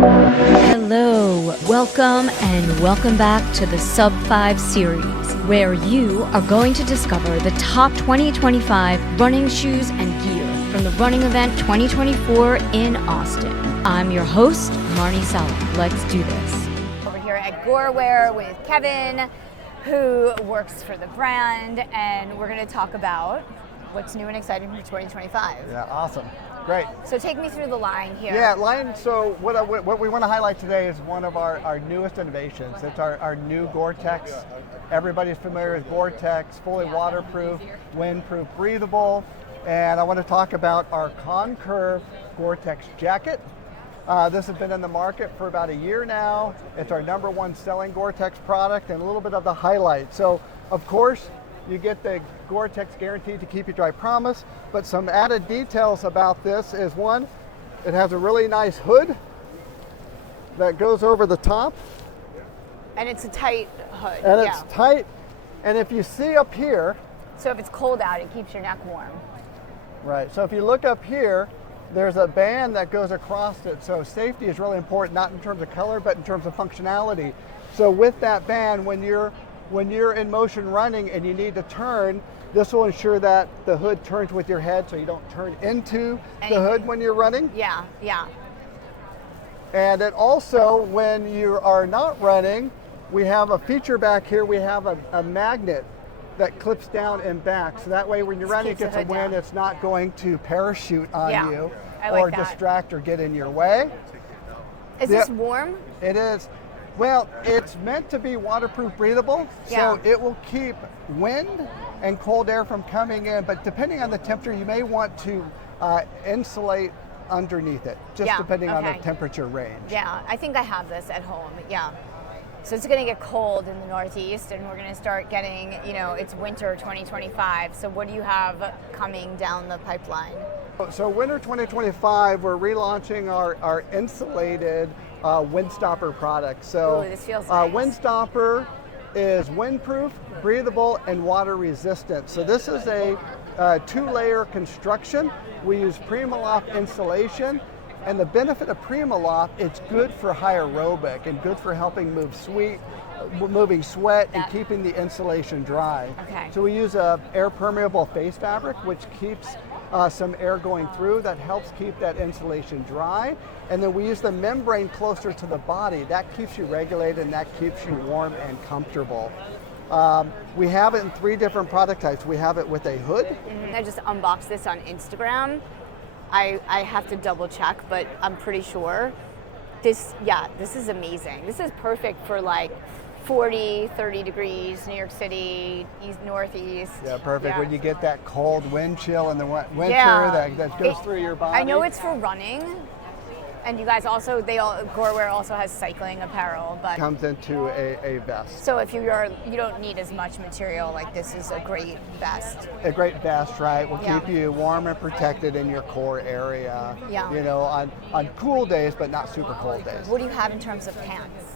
Hello, welcome back to the Sub 5 series, where you are going to discover the top 2025 running shoes and gear from the running event 2024 in Austin. I'm your host, Marni Salup. Let's do this. Over here at Gorewear with Kevin, who works for the brand, and we're going to talk about what's new and exciting for 2025. Yeah, awesome. Great. So take me through the line here. Yeah, line. So what we want to highlight today is one of our newest innovations. It's our new Gore-Tex. Everybody's familiar with Gore-Tex, fully waterproof, windproof, breathable. And I want to talk about our Concurve Gore-Tex jacket. This has been in the market for about a year now. It's our #1 selling Gore-Tex product, and a little bit of the highlight. So, of course, you get the Gore-Tex guaranteed to keep you dry promise, but some added details about this is, one, it has a really nice hood that goes over the top. And it's a tight hood. And it's tight, and if you see up here. So if it's cold out, it keeps your neck warm. Right, so if you look up here, there's a band that goes across it, so safety is really important, not in terms of color, but in terms of functionality. So with that band, when you're in motion running and you need to turn, this will ensure that the hood turns with your head so you don't turn into the hood when you're running. Yeah. And it also, when you are not running, we have a feature back here. We have a magnet that clips down and back. So that way when you're running against the wind, it's not going to parachute on you or distract or get in your way. Is this warm? It is. Well, it's meant to be waterproof, breathable, so it will keep wind and cold air from coming in, but depending on the temperature, you may want to insulate underneath it, just depending on the temperature range. Yeah, I think I have this at home, So it's going to get cold in the Northeast, and we're going to start getting, it's winter 2025, so what do you have coming down the pipeline? So winter 2025, we're relaunching our insulated Windstopper product. So this feels nice. Windstopper is windproof, breathable, and water resistant. So this is a 2-layer construction. We use Primaloft insulation, and the benefit of Primaloft, it's good for high aerobic and good for helping moving sweat and keeping the insulation dry. Okay. So we use a air permeable face fabric, which keeps some air going through, that helps keep that insulation dry. And then we use the membrane closer to the body. That keeps you regulated and that keeps you warm and comfortable. We have it in 3 different product types. We have it with a hood. I just unboxed this on Instagram. I have to double check, but I'm pretty sure. This is amazing. This is perfect for like 40, 30 degrees, New York City, Northeast. Yeah, perfect. When you get that cold wind chill in the winter that goes through your body. I know it's for running, and you guys also, Gorewear also has cycling apparel, but comes into a vest. So if you don't need as much material, like this is a great vest. A great vest, right? Will keep you warm and protected in your core area. Yeah. On cool days, but not super cold days. What do you have in terms of pants?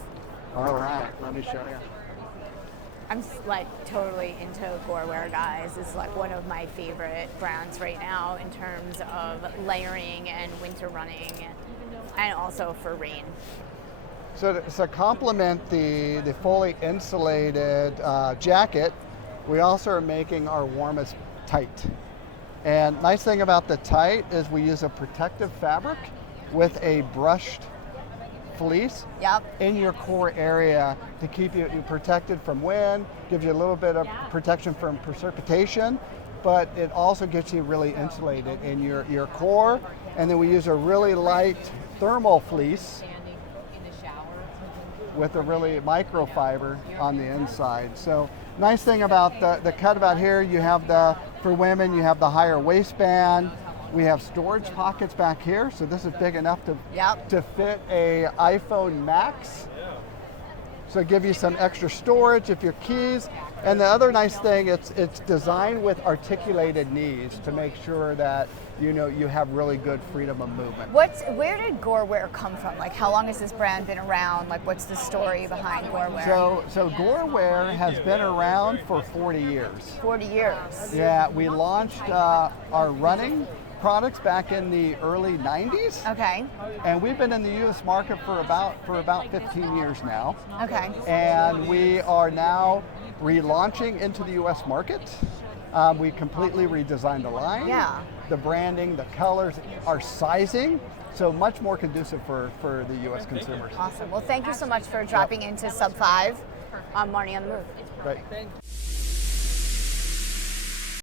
All right, let me show you. I'm like totally into Gorewear, guys. This is like one of my favorite brands right now in terms of layering and winter running, and also for rain. So to complement the fully insulated jacket, we also are making our warmest tight. And nice thing about the tight is we use a protective fabric with a brushed fleece in your core area to keep you protected from wind, gives you a little bit of protection from precipitation, but it also gets you really insulated in your core. And then we use a really light thermal fleece with a really microfiber on the inside. So nice thing about the cutout here, you have for women, you have the higher waistband. We have storage pockets back here, so this is big enough to fit a iPhone Max. So give you some extra storage if your keys. And the other nice thing, it's designed with articulated knees to make sure that you have really good freedom of movement. Where did Gorewear come from? Like, how long has this brand been around? Like, what's the story behind Gorewear? So Gorewear has been around for 40 years. 40 years. Yeah, we launched our running products back in the early 90s. Okay. And we've been in the U.S. market for about 15 years now. Okay. And we are now relaunching into the U.S. market. We completely redesigned the line. Yeah. The branding, the colors, our sizing, so much more conducive for the U.S. consumers. Awesome. Well, thank you so much for dropping into Sub 5 on Marni on the Move. Great.